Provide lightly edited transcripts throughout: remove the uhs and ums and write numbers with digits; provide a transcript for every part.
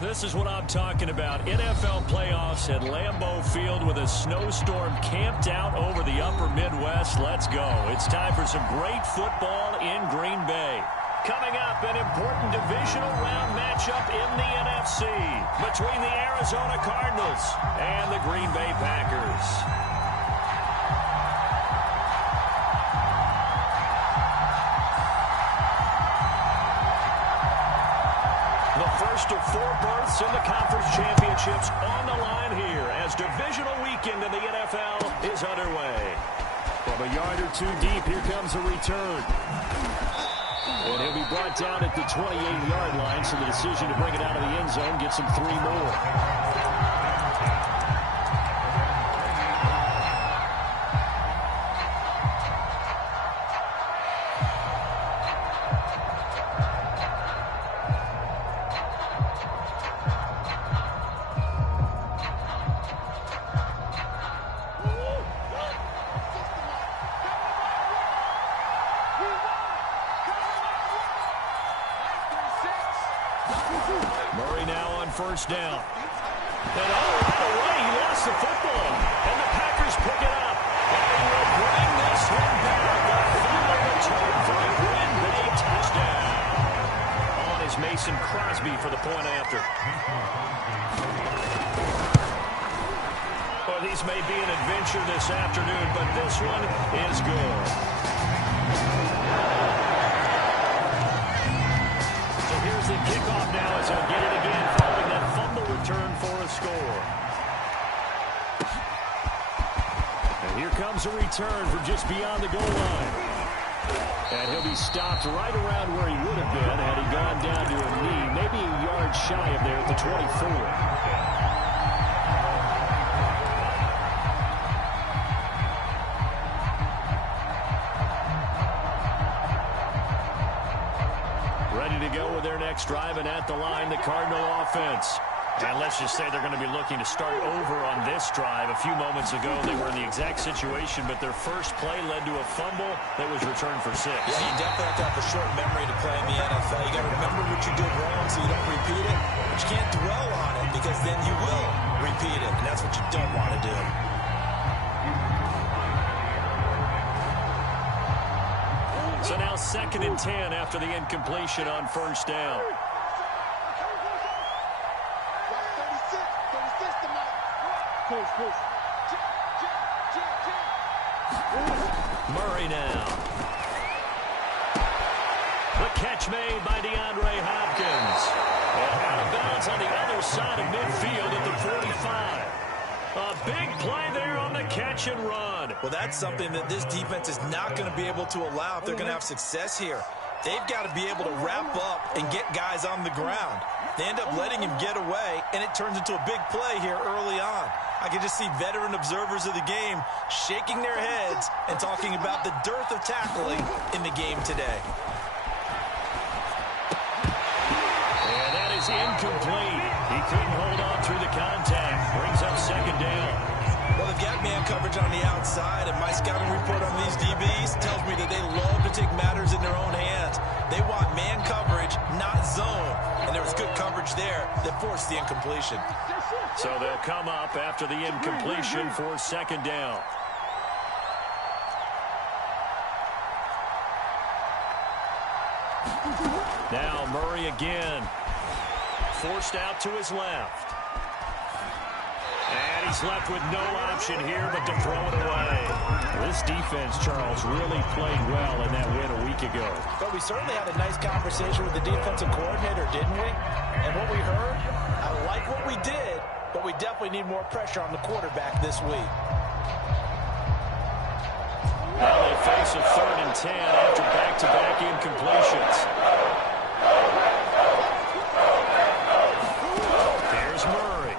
This is what I'm talking about. NFL playoffs at Lambeau Field with a snowstorm camped out over the upper Midwest. Let's go. It's time for some great football in Green Bay. Coming up, an important divisional round matchup in the NFC between the Arizona Cardinals and the Green Bay Packers. First of 4 berths in the conference championships on the line here as divisional weekend in the NFL is underway. From a yard or 2 deep, here comes a return. And he'll be brought down at the 28-yard line, so the decision to bring it out of the end zone gets him 3 more. Murray now on first down. And right away, he lost the football. And the Packers pick it up. And they will bring this one back. A final return for a Green Bay touchdown. On is Mason Crosby for the point after. Well, these may be an adventure this afternoon, but this one is good. Here's the kickoff now as he'll get it again following that fumble return for a score. And here comes a return from just beyond the goal line. And he'll be stopped right around where he would have been had he gone down to a knee, maybe a yard shy of there at the 24. Next drive, and at the line, the Cardinal offense. And let's just say they're going to be looking to start over on this drive. A few moments ago, they were in the exact situation, but their first play led to a fumble that was returned for 6. Yeah, you definitely have to have a short memory to play in the NFL. You got to remember what you did wrong so you don't repeat it, but you can't dwell on it because then you will repeat it, and that's what you don't want to do. So now 2nd and 10 after the incompletion on first down. Murray now. The catch made by DeAndre Hopkins. And out of bounds on the other side of midfield at the 45. A big play there on the catch and run. Well, that's something that this defense is not going to be able to allow if they're going to have success here. They've got to be able to wrap up and get guys on the ground. They end up letting him get away, and it turns into a big play here early on. I can just see veteran observers of the game shaking their heads and talking about the dearth of tackling in the game today. And that is incomplete. He couldn't hold on through the contact. Brings up 2nd down. Well, they've got man coverage on the outside, and my scouting report on these DBs tells me that they love to take matters in their own hands. They want man coverage, not zone. And there was good coverage there that forced the incompletion. So they'll come up after the incompletion for 2nd down. Now Murray again. Forced out to his left. And he's left with no option here but to throw it away. This defense, Charles, really played well in that win a week ago. But we certainly had a nice conversation with the defensive coordinator, didn't we? And what we heard, I like what we did, but we definitely need more pressure on the quarterback this week. Now they face a 3rd and 10 after back-to-back incompletions. Here's Murray.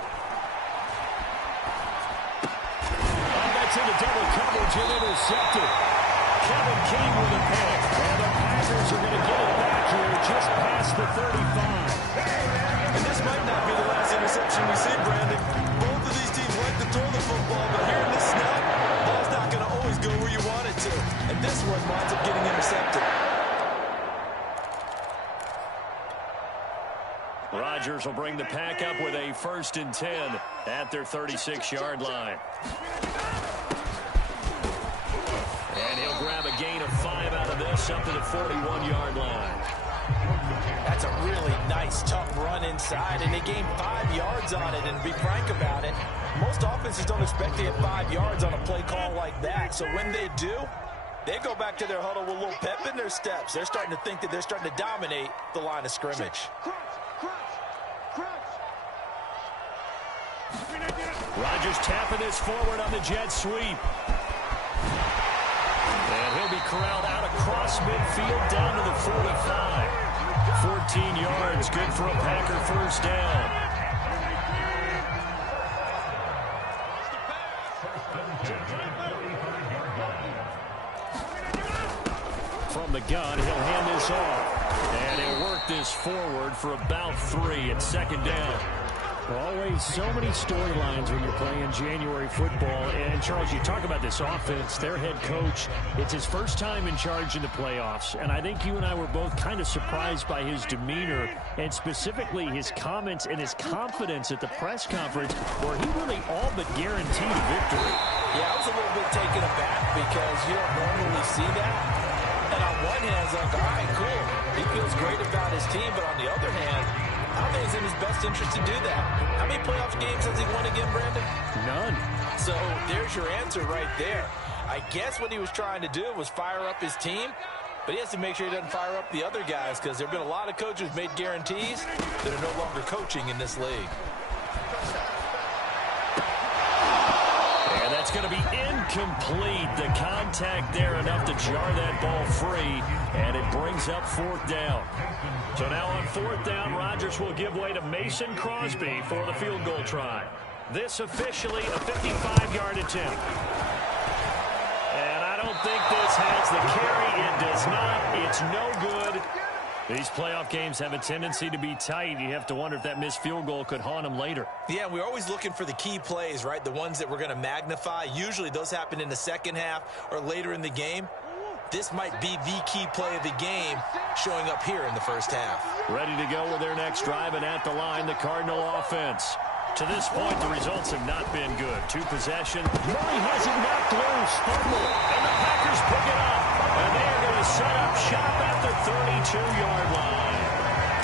That's in the double coverage and intercepted. Kevin King with a pick. And the Packers are going to get it back here just past the 35. And this might not be the last interception we see, Brandon. Both of these teams like to throw the football, but here in this snap, the ball's not going to always go where you want it to. And this one winds up getting intercepted. Rodgers will bring the pack up with a 1st and 10 at their 36-yard line. And he'll grab a gain of 5 out of this up to the 41-yard line. That's a really nice, tough run inside, and they gained 5 yards on it. And to be frank about it, most offenses don't expect to get 5 yards on a play call like that. So when they do, they go back to their huddle with a little pep in their steps. They're starting to think that they're starting to dominate the line of scrimmage. Rodgers tapping this forward on the jet sweep. And he'll be corralled out across midfield down to the 45. 14 yards, good for a Packer 1st down. From the gun, he'll hand this off. And he'll work this forward for about 3 at 2nd down. Always so many storylines when you're playing January football. And, Charles, you talk about this offense, their head coach. It's his first time in charge in the playoffs. And I think you and I were both kind of surprised by his demeanor and specifically his comments and his confidence at the press conference where he really all but guaranteed a victory. Yeah, I was a little bit taken aback because you don't normally see that. And on one hand, it's like, all right, cool. He feels great about his team. But on the other hand, I think it's in his best interest to do that. How many playoff games has he won again, Brandon? None. So there's your answer right there. I guess what he was trying to do was fire up his team, but he has to make sure he doesn't fire up the other guys because there have been a lot of coaches who made guarantees that are no longer coaching in this league. And that's going to be incomplete. The contact there enough to jar that ball free, and it brings up 4th down. So now on 4th down, Rodgers will give way to Mason Crosby for the field goal try. This officially a 55-yard attempt. And I don't think this has the carry. It does not. It's no good. These playoff games have a tendency to be tight. You have to wonder if that missed field goal could haunt them later. Yeah, we're always looking for the key plays, right? The ones that we're going to magnify. Usually those happen in the second half or later in the game. This might be the key play of the game showing up here in the first half. Ready to go with their next drive, and at the line, the Cardinal offense. To this point, the results have not been good. 2 possessions. Murray has it knocked loose. Fumble. And the Packers pick it up. And they are going to set up shop at the 32-yard line.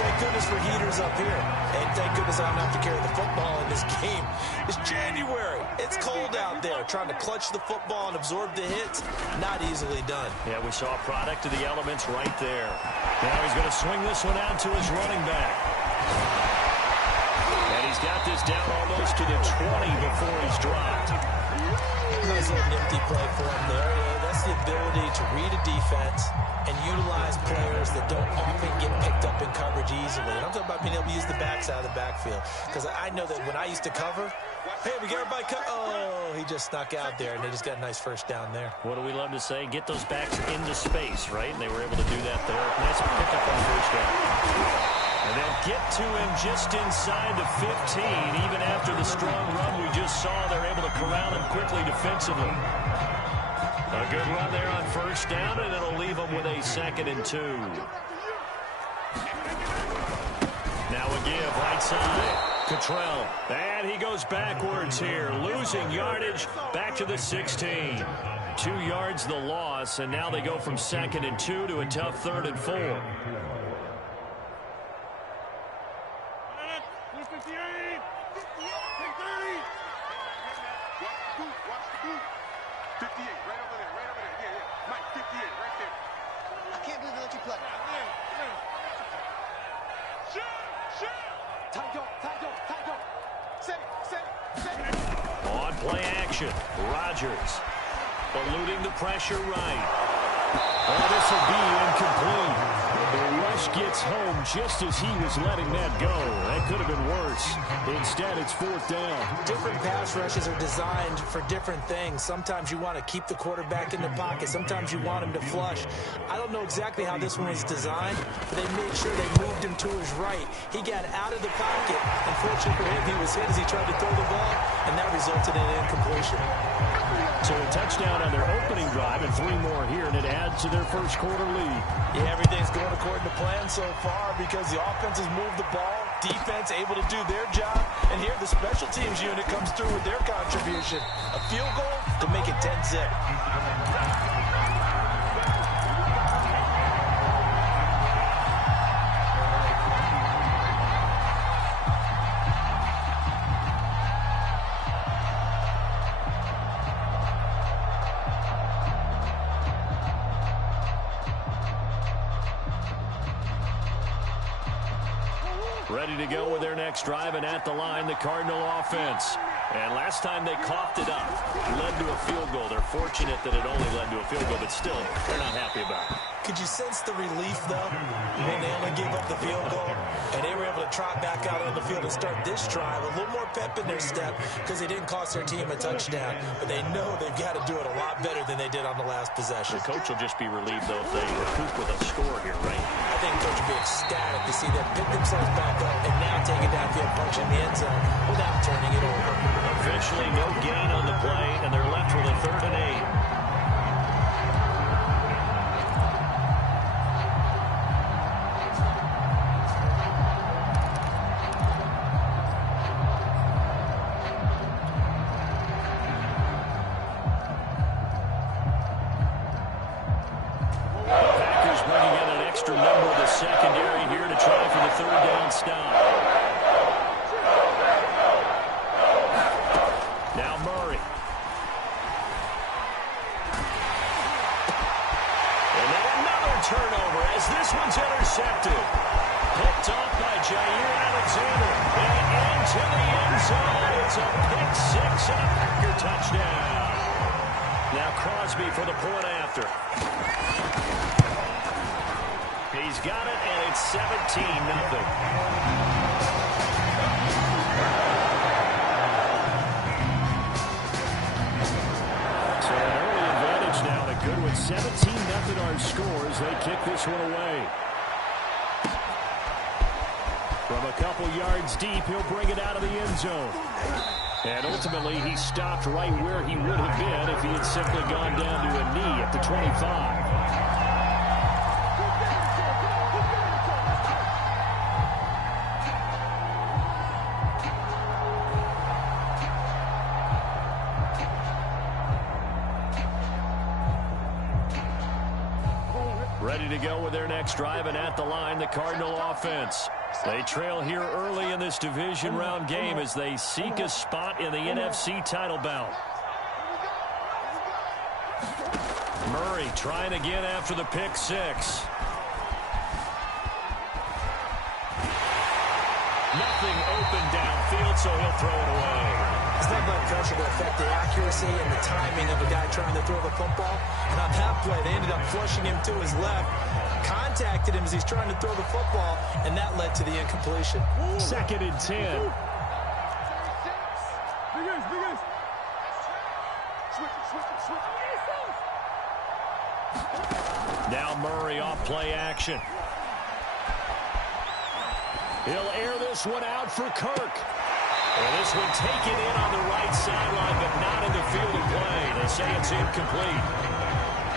Thank goodness for heaters up here. And thank goodness I don't have to carry the football in this game. It's January. It's cold out there. Trying to clutch the football and absorb the hits, not easily done. Yeah, we saw a product of the elements right there. Now he's going to swing this one out to his running back. And he's got this down almost to the 20 before he's dropped. Nice little nifty play for him there. Yeah, that's the ability to read a defense and utilize players that don't often get picked up in coverage easily. And I'm talking about being able to use the backside of the backfield. Because I know that when I used to cover, hey, we got everybody oh, he just snuck out there, and they just got a nice 1st down there. What do we love to say? Get those backs into space, right? And they were able to do that there. Nice pickup on 1st down. And they'll get to him just inside the 15. Even after the strong run we just saw, they're able to corral him quickly defensively. A good run there on 1st down, and it'll leave them with a 2nd and 2. Now a give, right side. Cottrell, and he goes backwards here, losing yardage back to the 16. 2 yards the loss, and now they go from 2nd and 2 to a tough 3rd and 4. On play action, Rodgers eluding the pressure right. Oh, this will be incomplete. The rush gets home just as he was letting that go. That could have been worse. Instead, it's 4th down. Different pass rushes are designed for different things. Sometimes you want to keep the quarterback in the pocket. Sometimes you want him to flush. I don't know exactly how this one was designed, but they made sure they moved him to his right. He got out of the pocket. Unfortunately for him, he was hit as he tried to throw the ball, and that resulted in an incompletion. So a touchdown on their opening drive and 3 more here, and it adds to their 1st quarter lead. Yeah, everything's going according to plan so far because the offense has moved the ball. Defense able to do their job, and here the special teams unit comes through with their contribution. A field goal to make it 10-zip. Ready to go with their next drive, and at the line, the Cardinal offense. And last time they coughed it up, led to a field goal. They're fortunate that it only led to a field goal, but still, they're not happy about it. Could you sense the relief, though, when they only gave up the field goal, and they were able to trot back out on the field and start this drive? A little more pep in their step because they didn't cost their team a touchdown, but they know they've got to do it a lot better than they did on the last possession. The coach will just be relieved, though, if they recoup with a score here, right? I think the coach will be ecstatic to see them pick themselves back up and now take it downfield, punch in the end zone without turning it over. Officially, no gain on the play, and they're left with a 3rd and 8. He's got it, and it's 17-0. So an early advantage now. The good with 17-0 our scores. They kick this one away. From a couple yards deep, he'll bring it out of the end zone. And ultimately, he stopped right where he would have been if he had simply gone down to a knee at the 25. Ready to go with their next drive, and at the line, the Cardinal offense. They trail here early in this division round game as they seek a spot in the NFC title bout. Murray trying again after the pick six. Nothing open downfield, so he'll throw it away. It's not blood pressure to affect the accuracy and the timing of a guy trying to throw the football. And on that play, they ended up flushing him to his left, contacted him as he's trying to throw the football, and that led to the incompletion. 2nd and 10. Now Murray off play action. He'll air this one out for Kirk. And this one taken in on the right sideline, but not in the field of play. They say it's incomplete.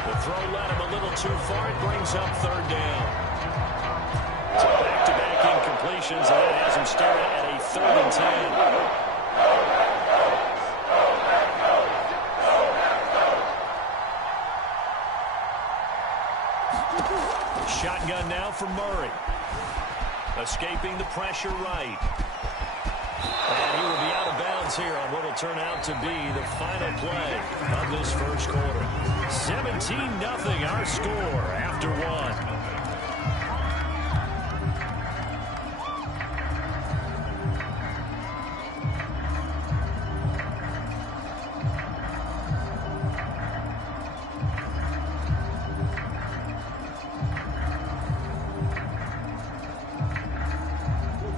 The throw led him a little too far. It brings up 3rd down. So back-to-back incompletions, and that has him staring at a 3rd and 10. Shotgun now for Murray. Escaping the pressure right. And he will be out of bounds here on what will turn out to be the final play of this first quarter. 17-0 our score after one.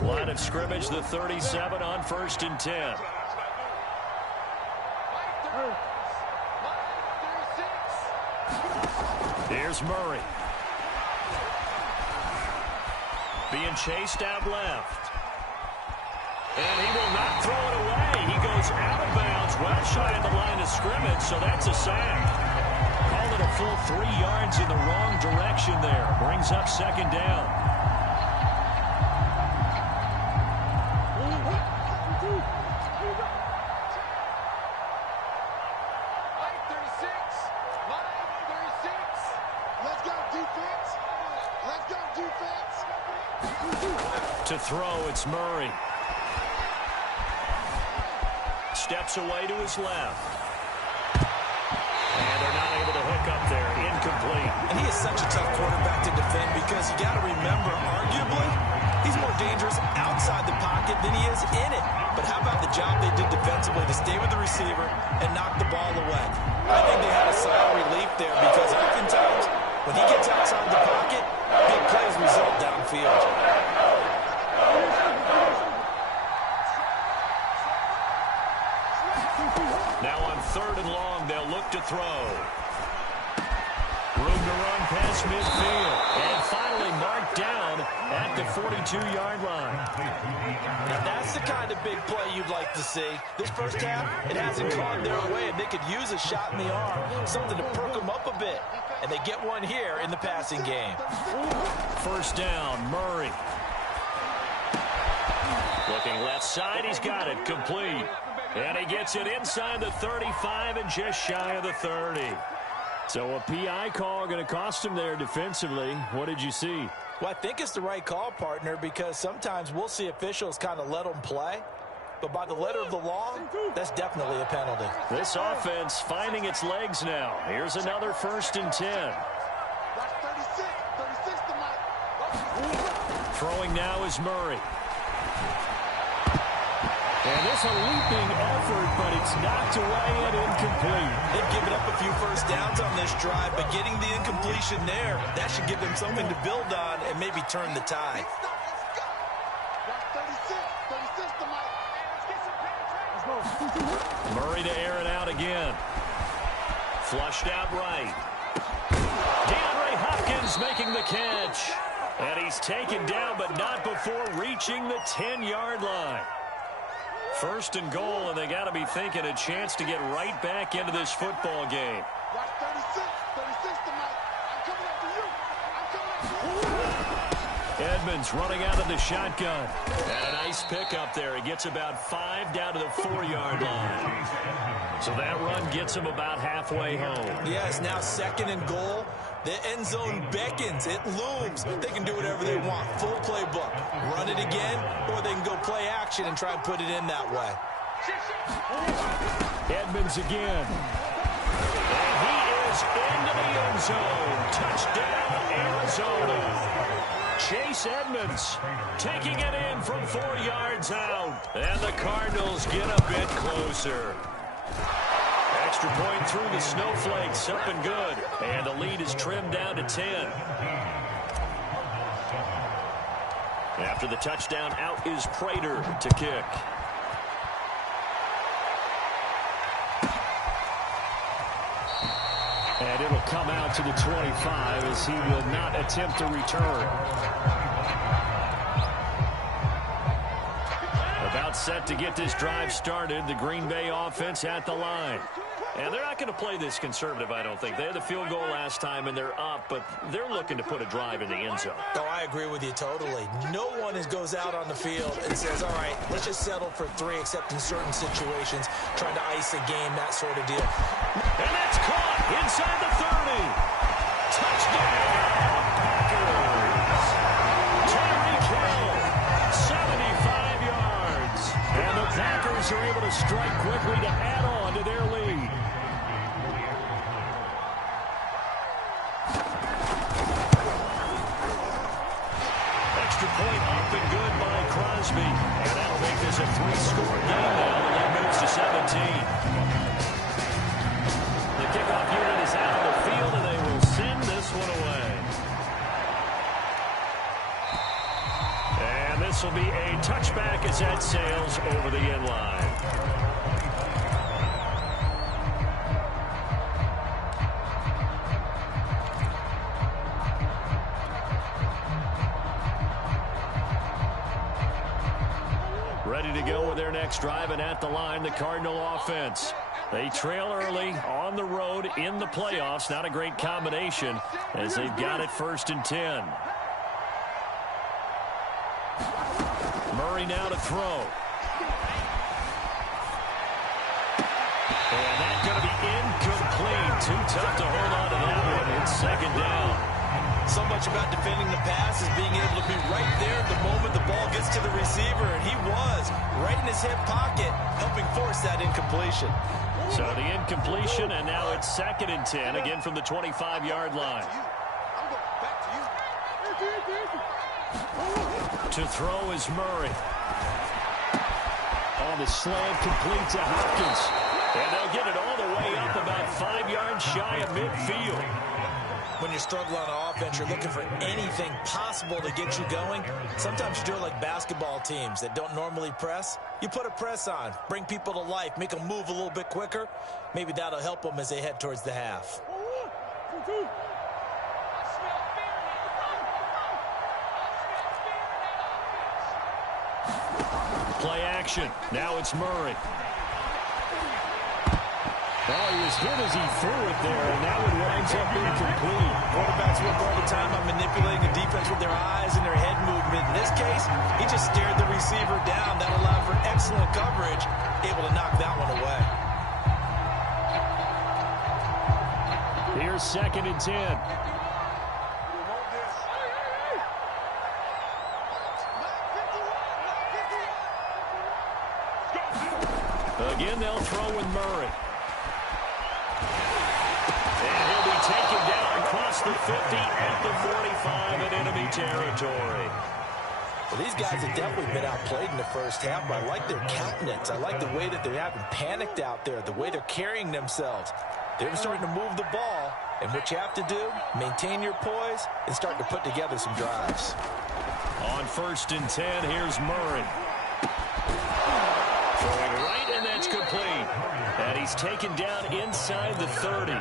Line of scrimmage, the 37 on 1st and 10. Here's Murray. Being chased out left. And he will not throw it away. He goes out of bounds, well shy of the line of scrimmage, so that's a sack. Called it a full 3 yards in the wrong direction there. Brings up 2nd down. To throw, it's Murray. Steps away to his left. And they're not able to hook up there. Incomplete. And he is such a tough quarterback to defend because you got to remember, arguably, he's more dangerous outside the pocket than he is in it. But how about the job they did defensively to stay with the receiver and knock the ball away? I think they had a sigh of relief there because oftentimes when he gets outside the pocket, big plays result downfield. Now on 3rd and long, they'll look to throw. Room to run past midfield. And finally marked down at the 42-yard line. Now that's the kind of big play you'd like to see. This first half, it hasn't gone their way, and they could use a shot in the arm, something to perk them up a bit. And they get one here in the passing game. 1st down, Murray. Looking left side, he's got it, complete. And he gets it inside the 35 and just shy of the 30. So a PI call going to cost him there defensively. What did you see? Well, I think it's the right call, partner, because sometimes we'll see officials kind of let them play. But by the letter of the law, that's definitely a penalty. This offense finding its legs now. Here's another 1st and 10. Throwing now is Murray. And this a leaping effort, but it's knocked away and incomplete. They've given up a few first downs on this drive, but getting the incompletion there, that should give them something to build on and maybe turn the tide. Murray to air it out again. Flushed out right. DeAndre Hopkins making the catch. And he's taken down, but not before reaching the 10-yard line. 1st and goal, and they got to be thinking a chance to get right back into this football game. Edmonds running out of the shotgun. And a nice pickup there. He gets about 5 down to the 4-yard line. So that run gets him about halfway home. Yes, now 2nd and goal. The end zone beckons. It looms. They can do whatever they want. Full playbook. Run it again, or they can go play action and try and put it in that way. Edmonds again. And he is into the end zone. Touchdown, Arizona. Chase Edmonds taking it in from 4 yards out. And the Cardinals get a bit closer. Extra point through the snowflakes, up and good. And the lead is trimmed down to 10. After the touchdown, out is Prater to kick. And it'll come out to the 25 as he will not attempt to return. About set to get this drive started. The Green Bay offense at the line. And they're not going to play this conservative, I don't think. They had the field goal last time, and they're up, but they're looking to put a drive in the end zone. Oh, I agree with you totally. No one goes out on the field and says, all right, let's just settle for 3, except in certain situations, trying to ice a game, that sort of deal. And that's caught inside the 30. Touchdown, Packers. Tyreek Hill, 75 yards. And the Packers are able to strike quickly to add on to their lead. Extra point up and good by Crosby. And that'll make this a 3-score game now. The lead moves to 17. The kickoff unit is out on the field, and they will send this one away. And this will be a touchback as that sails over the end line. Ready to go with their next drive, and at the line, the Cardinal offense. They trail early on the road in the playoffs. Not a great combination as they've got it 1st and 10. Murray now to throw. And that's going to be incomplete. Too tough to hold on to that one. It's 2nd down. So much about defending the pass is being able to be right there at the moment the ball gets to the receiver, and he was right in his hip pocket, helping force that incompletion. So the incompletion, and now it's 2nd and 10, again from the 25-yard line. To throw is Murray. On the slant, complete to Hopkins. And they'll get it all the way up about 5 yards shy of midfield. When you're struggling on offense, you're looking for anything possible to get you going. Sometimes you do it like basketball teams that don't normally press. You put a press on, bring people to life, make them move a little bit quicker. Maybe that'll help them as they head towards the half. Play action. Now it's Murray. Oh, he was hit as he threw it there, and that one winds up incomplete. Quarterbacks work all the time on manipulating the defense with their eyes and their head movement. In this case, he just stared the receiver down. That allowed for excellent coverage, able to knock that one away. Here's 2nd and 10. Again, they'll throw with Murray. And he'll be taken down across the 50 at the 45 in enemy territory. Well, these guys have definitely been outplayed in the first half, but I like their countenance. I like the way that they haven't panicked out there, the way they're carrying themselves. They're starting to move the ball, and what you have to do, maintain your poise and start to put together some drives. On 1st and 10, here's Murray. Throwing right, and that's complete. And he's taken down inside the 30.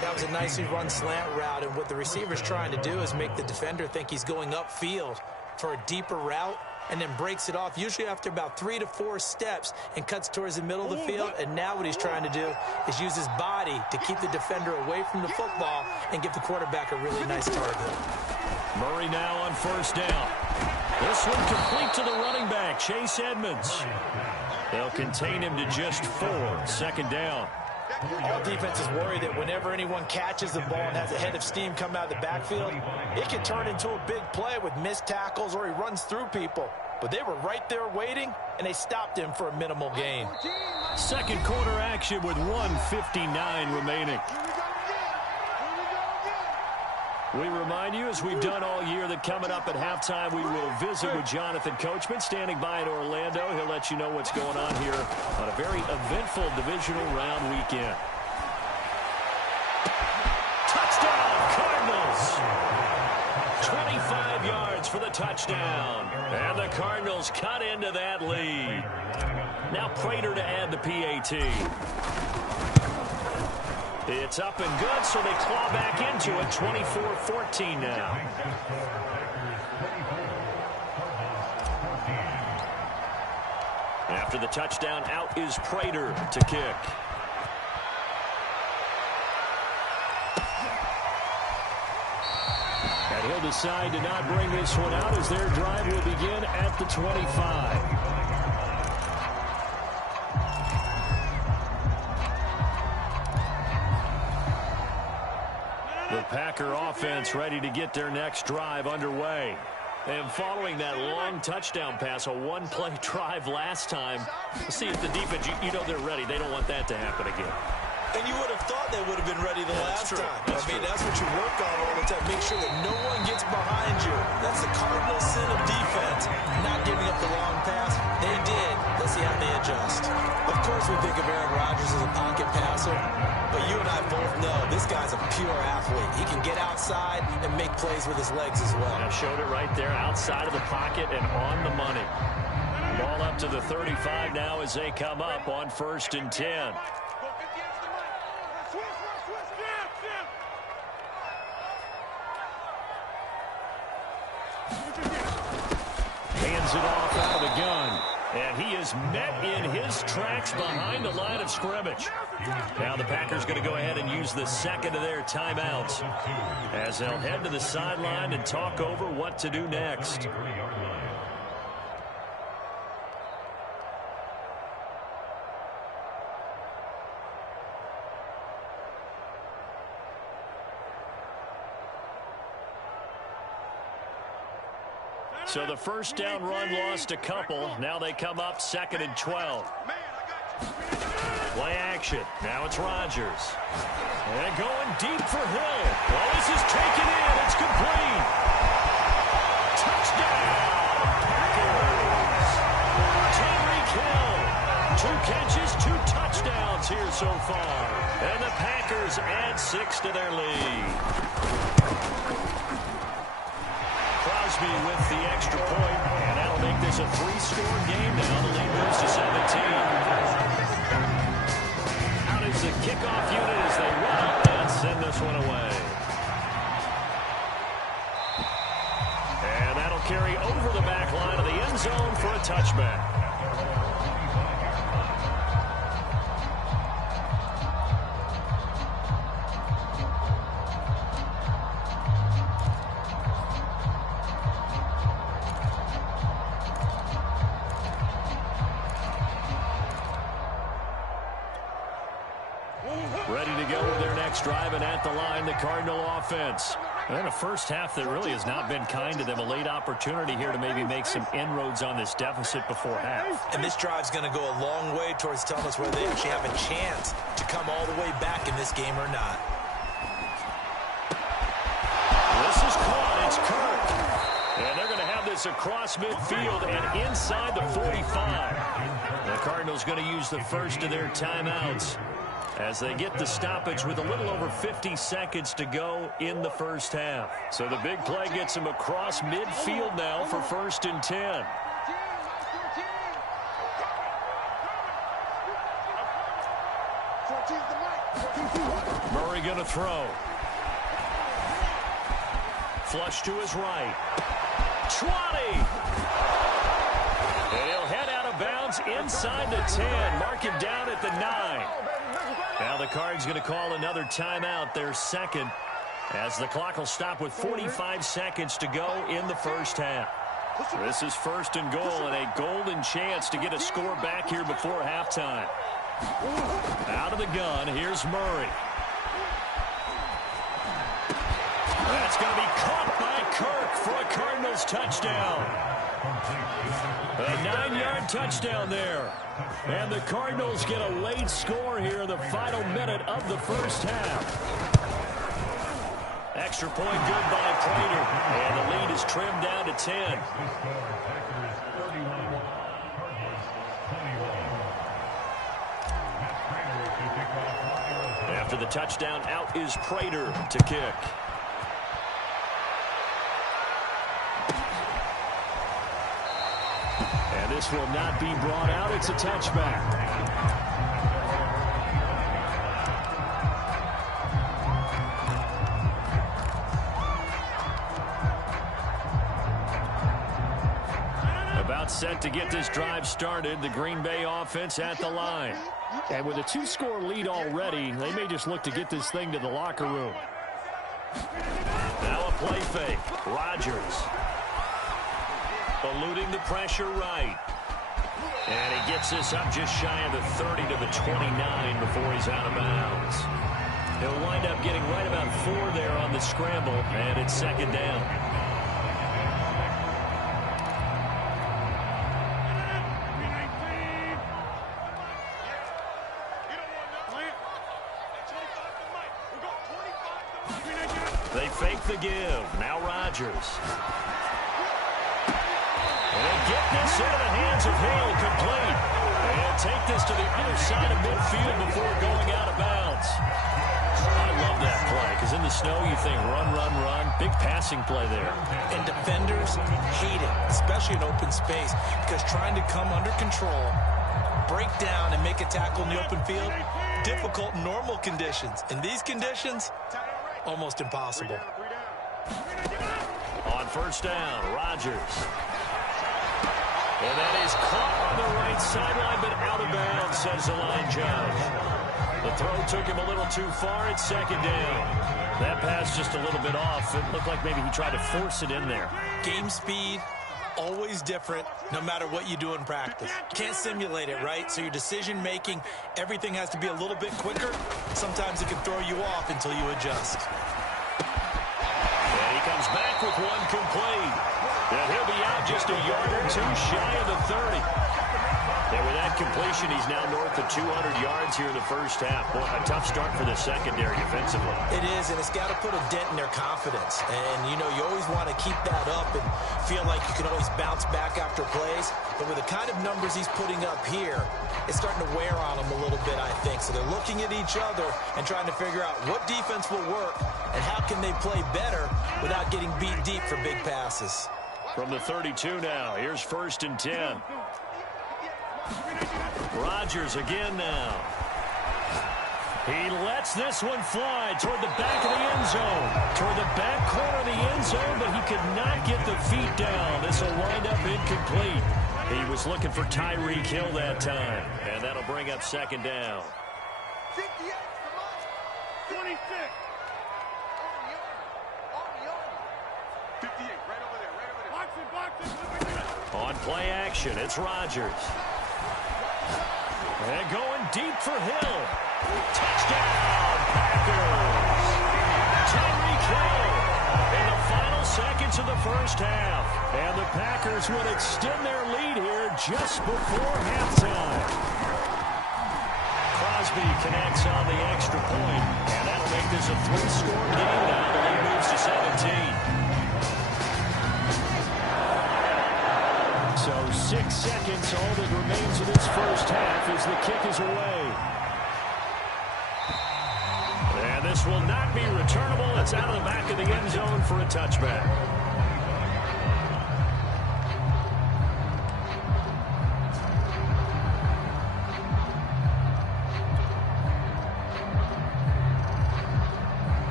That was a nicely run slant route, and what the receiver's trying to do is make the defender think he's going upfield for a deeper route, and then breaks it off, usually after about 3 to 4 steps, and cuts towards the middle of the field. And now what he's trying to do is use his body to keep the defender away from the football and give the quarterback a really nice target. Murray now on 1st down. This one complete to the running back, Chase Edmonds. They'll contain him to just 4, 2nd down. All defenses worry that whenever anyone catches the ball and has a head of steam come out of the backfield, it can turn into a big play with missed tackles or he runs through people. But they were right there waiting, and they stopped him for a minimal gain. 2nd quarter action with 1:59 remaining. We remind you, as we've done all year, that coming up at halftime, we will visit with Jonathan Coachman, standing by in Orlando. He'll let you know what's going on here on a very eventful divisional round weekend. Touchdown, Cardinals! 25 yards for the touchdown. And the Cardinals cut into that lead. Now Prater to add the PAT. It's up and good, so they claw back into it, 24-14 now. After the touchdown, out is Prater to kick. And he'll decide to not bring this one out as their drive will begin at the 25. The Packer offense ready to get their next drive underway. And following that long touchdown pass, a one-play drive last time, let's see if the defense, you know they're ready. They don't want that to happen again. And you would have thought they would have been ready the last time. That's what you work on all the time. Make sure that no one gets behind you. That's the cardinal sin of defense, not giving up the long pass. They did. Let's see how they adjust. Of course, we think of Aaron Rodgers as a pocket passer, but you and I both know this guy's a pure athlete. He can get outside and make plays with his legs as well. I showed it right there, outside of the pocket and on the money. Ball up to the 35 now as they come up on 1st and 10. Hands it off out of the gun. And he is met in his tracks behind the line of scrimmage. Now the Packers going to go ahead and use the second of their timeouts as they'll head to the sideline and talk over what to do next. So the first down run lost a couple. Now they come up 2nd and 12. Play action. Now it's Rodgers. And going deep for Hill. Well, this is taken in. It's complete. Touchdown, Packers. Tyreek Hill. 2 catches, 2 touchdowns here so far. And the Packers add 6 to their lead. Crosby with the extra point, and that'll make this a 3-score game now. The lead moves to 17. Out is the kickoff unit as they run up and send this one away. And that'll carry over the back line of the end zone for a touchback. Ready to go with their next drive, and at the line, the Cardinal offense. And a first half that really has not been kind to them. A late opportunity here to maybe make some inroads on this deficit before half. And this drive's going to go a long way towards telling us whether they actually have a chance to come all the way back in this game or not. This is caught. It's Kirk. And they're going to have this across midfield and inside the 45. The Cardinals going to use the first of their timeouts as they get the stoppage with a little over 50 seconds to go in the first half. So the big play gets them across midfield now for 1st and 10. Murray going to throw. Flush to his right. 20. And he'll head out of bounds inside the 10. Mark him down at the 9. Now the Cards going to call another timeout, their second, as the clock will stop with 45 seconds to go in the first half. This is 1st and goal and a golden chance to get a score back here before halftime. Out of the gun, here's Murray. That's going to be caught by Kirk for a Cardinals touchdown. A 9-yard touchdown there. And the Cardinals get a late score here in the final minute of the first half. Extra point good by Prater. And the lead is trimmed down to 10. After the touchdown, out is Prater to kick. And this will not be brought out. It's a touchback. About set to get this drive started. The Green Bay offense at the line. And with a 2-score lead already, they may just look to get this thing to the locker room. Now a play fake. Rodgers. Eluding the pressure right. And he gets this up just shy of the 30 to the 29 before he's out of bounds. He'll wind up getting right about 4 there on the scramble, and it's 2nd down. They fake the give. Now Rodgers. And get this into the hands of Hill, complete. And take this to the other side of midfield before going out of bounds. I love that play, because in the snow you think run, run, run. Big passing play there. And defenders hate it, especially in open space, because trying to come under control, break down, and make a tackle in the open field, difficult in normal conditions. In these conditions, almost impossible. On 1st down, Rodgers. And that is caught on the right sideline, but out of bounds, says the line judge. The throw took him a little too far. It's 2nd down. That pass just a little bit off. It looked like maybe he tried to force it in there. Game speed, always different, no matter what you do in practice. Can't simulate it, right? So your decision-making, everything has to be a little bit quicker. Sometimes it can throw you off until you adjust. And he comes back with one complete. And he'll be out just a yard or two shy of the 30. And with that completion, he's now north of 200 yards here in the first half. Boy, a tough start for the secondary defensively. It is, and it's got to put a dent in their confidence. And, you know, you always want to keep that up and feel like you can always bounce back after plays. But with the kind of numbers he's putting up here, it's starting to wear on them a little bit, I think. So they're looking at each other and trying to figure out what defense will work and how can they play better without getting beat deep for big passes. From the 32 now, here's 1st and 10. Rodgers again now. He lets this one fly toward the back of the end zone. Toward the back corner of the end zone, but he could not get the feet down. This will wind up incomplete. He was looking for Tyreek Hill that time. And that'll bring up 2nd down. 26. On play action, it's Rodgers. And going deep for Hill. Touchdown, Packers. Tyreek Hill in the final seconds of the first half. And the Packers would extend their lead here just before halftime. Crosby connects on the extra point, and that'll make this a 3-score game now. The lead moves to 17. So 6 seconds, all that remains of this first half as the kick is away. And this will not be returnable. It's out of the back of the end zone for a touchback.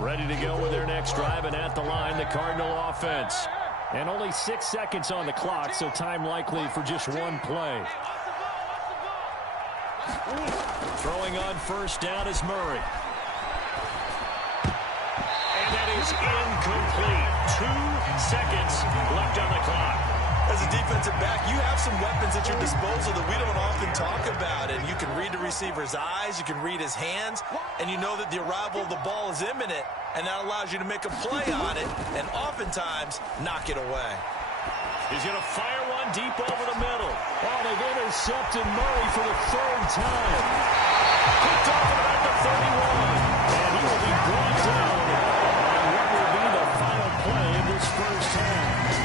Ready to go with their next drive, and at the line, the Cardinal offense. And only 6 seconds on the clock, so time likely for just one play. Throwing on 1st down is Murray. And that is incomplete. 2 seconds left on the clock. As a defensive back, you have some weapons at your disposal that we don't often talk about. And you can read the receiver's eyes, you can read his hands, and you know that the arrival of the ball is imminent, and that allows you to make a play on it and oftentimes knock it away. He's going to fire one deep over the middle. Oh, they've intercepted Murray for the 3rd time. Picked off at the 31. And he will be brought down on what will be the final play of this first half.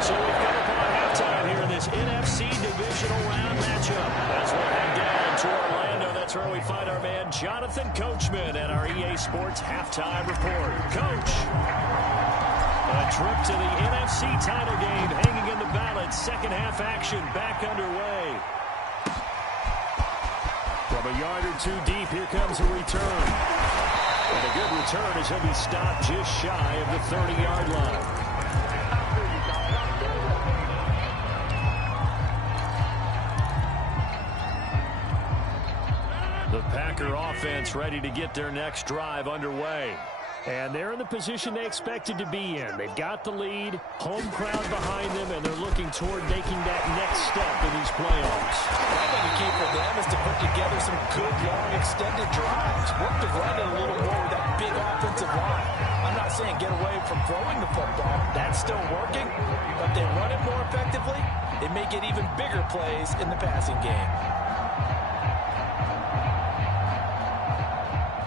So we've got upon halftime here in this NFC Divisional Round matchup. As we'll head down to Orlando, that's where we find our man Jonathan Coachman at our EA Sports Halftime Report. Coach, a trip to the NFC title game hanging in the balance. Second half action back underway. From a yard or two deep, here comes a return. And a good return as he'll be stopped just shy of the 30-yard line. The Packer offense ready to get their next drive underway. And they're in the position they expected to be in. They've got the lead, home crowd behind them, and they're looking toward making that next step in these playoffs. I think the key for them is to put together some good, long, extended drives. Work the run it a little more with that big offensive line. I'm not saying get away from throwing the football. That's still working. But they run it more effectively, they may get even bigger plays in the passing game.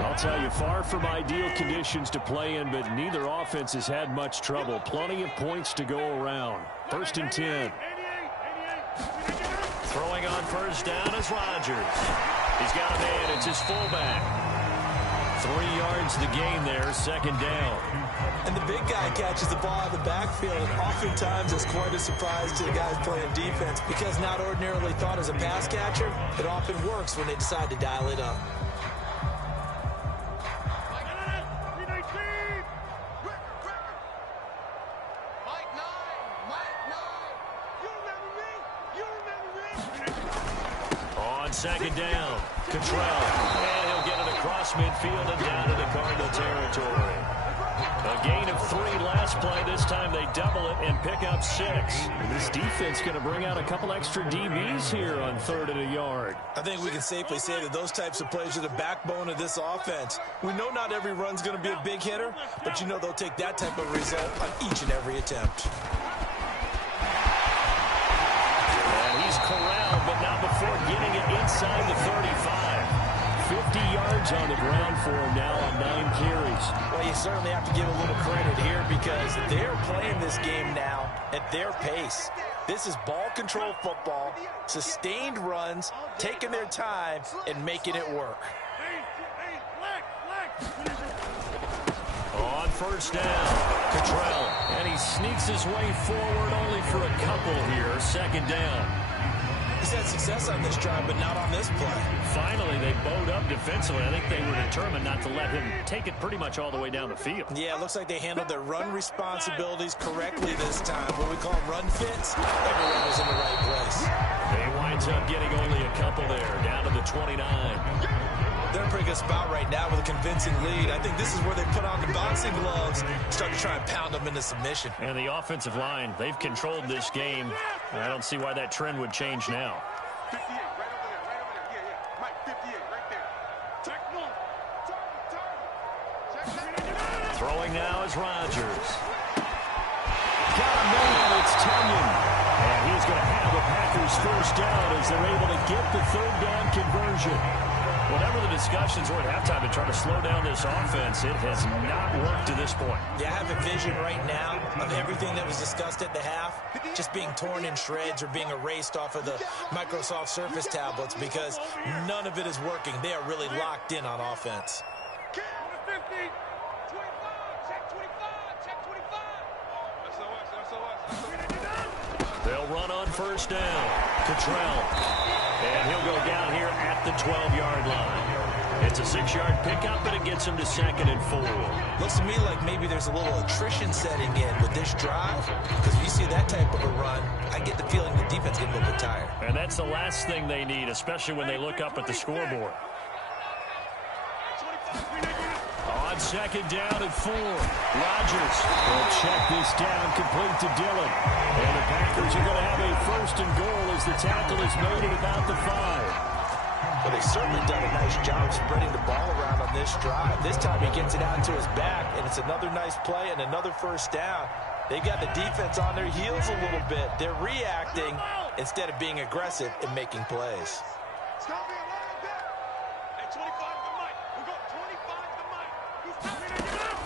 I'll tell you, far from ideal conditions to play in, but neither offense has had much trouble. Plenty of points to go around. 1st and 10. Throwing on 1st down is Rodgers. He's got a man. It's his fullback. 3 yards the gain there, 2nd down. And the big guy catches the ball out of the backfield, and oftentimes it's quite a surprise to the guys playing defense because not ordinarily thought as a pass catcher, it often works when they decide to dial it up. On 2nd down, Cottrell. And he'll get it across midfield and down to the Cardinal territory. A gain of 3 last play. This time they double it and pick up 6. And this defense going to bring out a couple extra DBs here on 3rd and a yard. I think we can safely say that those types of plays are the backbone of this offense. We know not every run's going to be a big hitter, but you know they'll take that type of result on each and every attempt. And he's corralled, but not before getting it inside the 35. 50 yards on the ground for him now on 9 carries. Well, you certainly have to give a little credit here because they're playing this game now at their pace. This is ball control football, sustained runs, taking their time, and making it work. On first down, Cottrell. And he sneaks his way forward only for a couple here. 2nd down. He's had success on this drive, but not on this play. Finally, they bowed up defensively. I think they were determined not to let him take it pretty much all the way down the field. Yeah, it looks like they handled their run responsibilities correctly this time. What we call run fits, everyone was in the right place. He winds up getting only a couple there, down to the 29. They're in a pretty good spot right now with a convincing lead. I think this is where they put on the boxing gloves, start to try and pound them into submission. And the offensive line, they've controlled this game. I don't see why that trend would change now. 58, right over there, Yeah. Mike, 58, right there. Check one. Check. Throwing now is Rodgers. Got a man, it's Kenyon. And he's going to have the Packers first down as they're able to get the 3rd down conversion. Whatever the discussions were at halftime to try to slow down this offense, it has not worked to this point. Yeah, I have a vision right now of everything that was discussed at the half just being torn in shreds or being erased off of the Microsoft Surface tablets because none of it is working. They are really locked in on offense. They'll run on first down. Cottrell. And he'll go down here at the 12-yard line. It's a 6-yard pickup, but it gets him to 2nd and 4. Looks to me like maybe there's a little attrition setting in with this drive because if you see that type of a run, I get the feeling the defense gets a little bit tired. And that's the last thing they need, especially when they look up at the scoreboard. On 2nd down and 4, Rodgers will check this down, complete to Dillon. And the Packers are going to have a 1st and goal as the tackle is made at about the 5. Well, they've certainly done a nice job spreading the ball around on this drive. This time he gets it out to his back, and it's another nice play and another 1st down. They got the defense on their heels a little bit. They're reacting instead of being aggressive and making plays.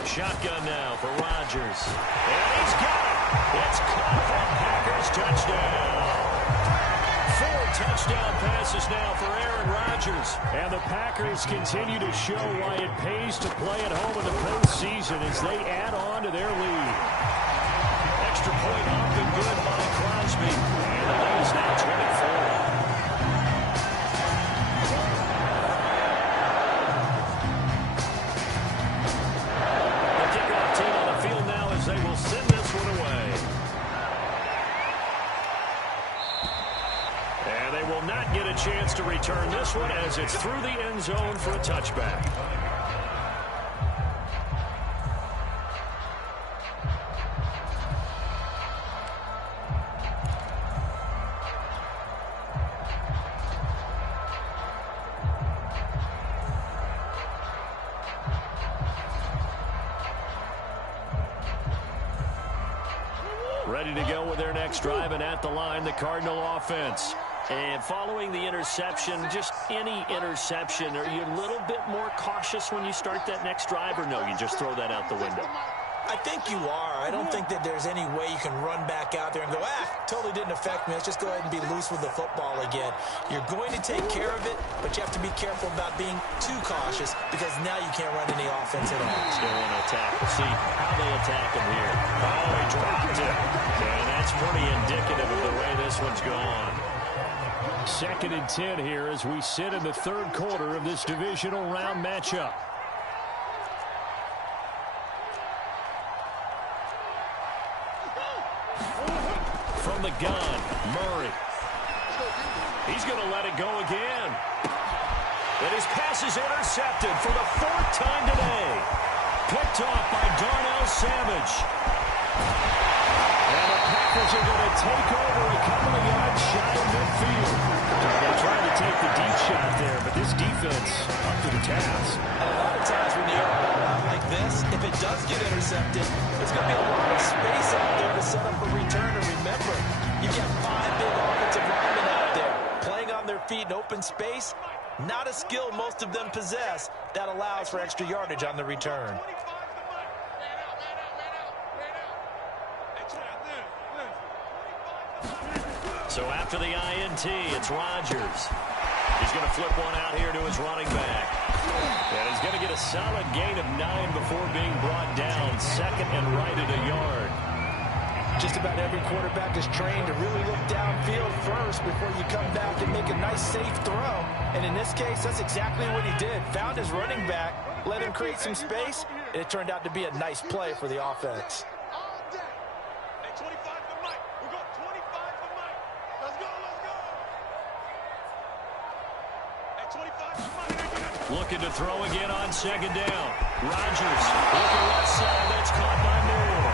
Shotgun now for Rodgers. And he's got it. It's caught for Packers touchdown. 4 touchdown passes now for Aaron Rodgers. And the Packers continue to show why it pays to play at home in the postseason as they add on to their lead. Extra point up and good by Crosby. And the lead is now 24. Chance to return this one as it's through the end zone for a touchback. Ready to go with their next drive, and at the line, the Cardinal offense. And following the interception, just any interception, are you a little bit more cautious when you start that next drive, or no, you just throw that out the window? I think you are. I don't think that there's any way you can run back out there and go, totally didn't affect me. Let's just go ahead and be loose with the football again. You're going to take care of it, but you have to be careful about being too cautious because now you can't run any offense at all. Still want to attack. We'll see how they attack him here. Oh, he dropped it. And that's pretty indicative of the way this one's gone. 2nd and 10 here as we sit in the 3rd quarter of this divisional round matchup. From the gun, Murray. He's going to let it go again. And his pass is intercepted for the 4th time today. Picked off by Darnell Savage. And the Packers are going to take over a couple of yards shy of midfield. They tried to take the deep shot there, but this defense up to the task. And a lot of times when you have a ball out like this, if it does get intercepted, there's going to be a lot of space out there to set up a return. And remember, you've got 5 big offensive linemen out there playing on their feet in open space. Not a skill most of them possess that allows for extra yardage on the return. So after the INT, it's Rodgers. He's going to flip one out here to his running back. And he's going to get a solid gain of 9 before being brought down. Second and right at a yard. Just about every quarterback is trained to really look downfield first before you come back and make a nice, safe throw. And in this case, that's exactly what he did. Found his running back, let him create some space, and it turned out to be a nice play for the offense. Looking to throw again on second down. Rodgers looking left side. That's caught by Moore.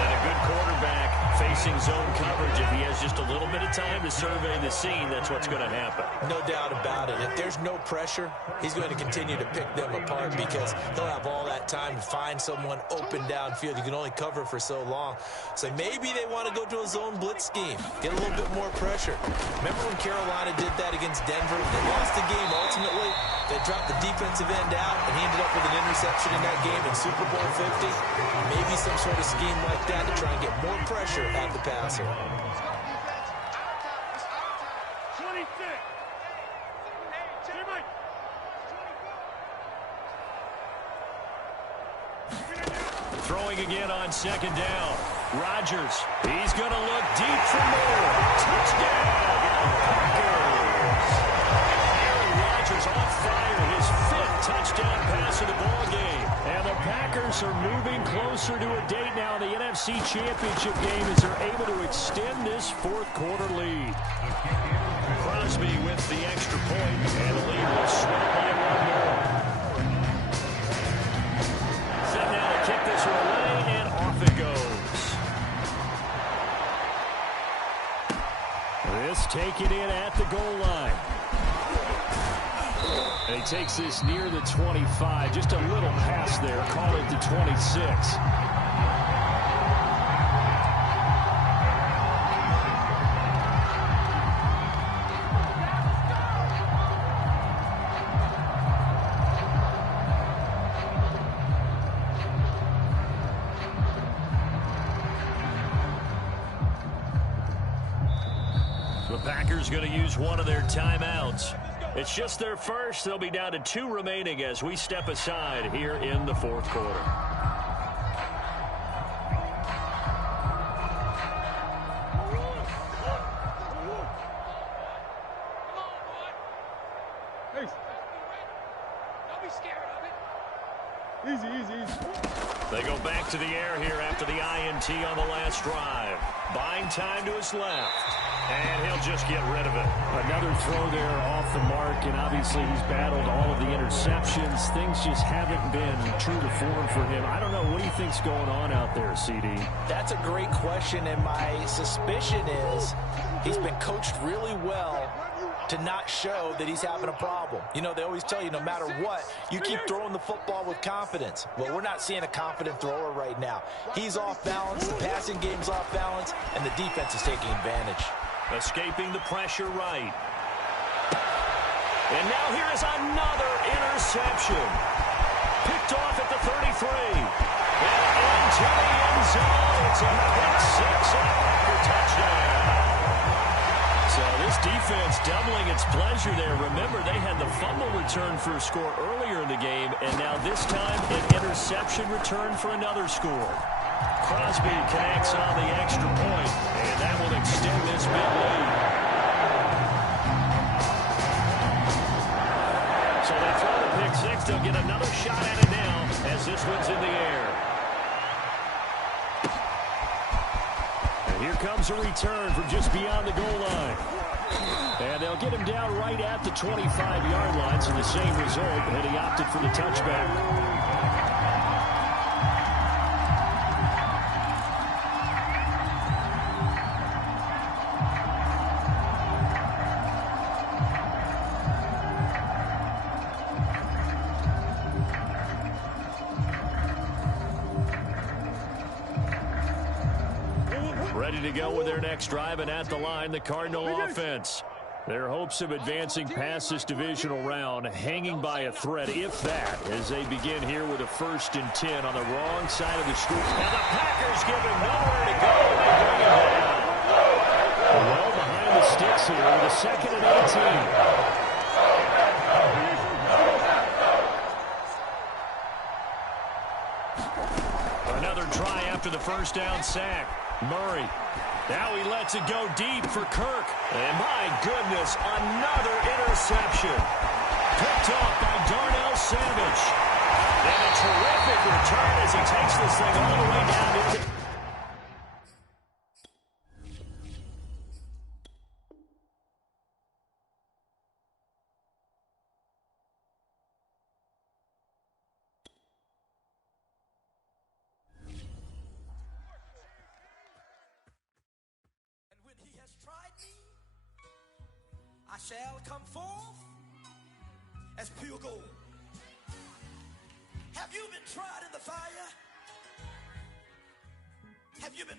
And a good quarterback facing zone coverage. If he has just a little bit of time to survey the scene, that's what's going to happen. No doubt about it. If there's no pressure, he's going to continue to pick them apart because he'll have all that time to find someone open downfield. You can only cover for so long. So maybe they want to go to a zone blitz scheme, get a little bit more pressure. Remember when Carolina did that against Denver? They lost the game ultimately. They dropped the defensive end out, and he ended up with an interception in that game in Super Bowl 50. Maybe some sort of scheme like that to try and get more pressure at the passer. Throwing again on second down. Rodgers, he's going to look deep for Moore. Touchdown, Packers. Aaron Rodgers on fire, his 5th touchdown pass of the ball game. And the Packers are moving closer to a date now in the NFC Championship game as they're able to extend this 4th quarter lead. Crosby with the extra point, and the lead will swing by 1 more. Set now to kick this one away, and off it goes. This taken in at the goal line. And he takes this near the 25. Just a little pass there. Call it the 26. The Packers going to use one of their timeouts. It's just their first. They'll be down to 2 remaining as we step aside here in the 4th quarter. Don't be scared of it. Easy. They go back to the air here after the INT on the last drive. Buying time to his left. And he'll just get rid of it. Another throw there off the mark, and obviously he's battled all of the interceptions. Things just haven't been true to form for him. I don't know. What do you think's going on out there, CD? That's a great question, and my suspicion is he's been coached really well to not show that he's having a problem. You know, they always tell you no matter what, you keep throwing the football with confidence. Well, we're not seeing a confident thrower right now. He's off balance, the passing game's off balance, and the defense is taking advantage. Escaping the pressure right. And now here is another interception. Picked off at the 33. And into the end zone. It's a pick 6 and a Packer touchdown. So this defense doubling its pleasure there. Remember, they had the fumble return for a score earlier in the game, and now this time an interception return for another score. Crosby connects on the extra point, and that will extend this big lead. So they throw the pick 6. They'll get another shot at it now as this one's in the air. And here comes a return from just beyond the goal line. And they'll get him down right at the 25-yard line, so the same result, and he opted for the touchback. Ready to go with their next drive, and at the line, the Cardinal offense. Their hopes of advancing past this divisional round hanging by a thread, if that, as they begin here with a 1st and 10 on the wrong side of the street. And the Packers give him nowhere to go. They bring him down. Well behind the sticks here with a 2nd and 18. Another try after the 1st down sack. Murray. Now he lets it go deep for Kirk. And my goodness, another interception. Picked off by Darnell Savage. And a terrific return as he takes this thing all the way down into... I shall come forth as pure gold. Have you been tried in the fire? Have you been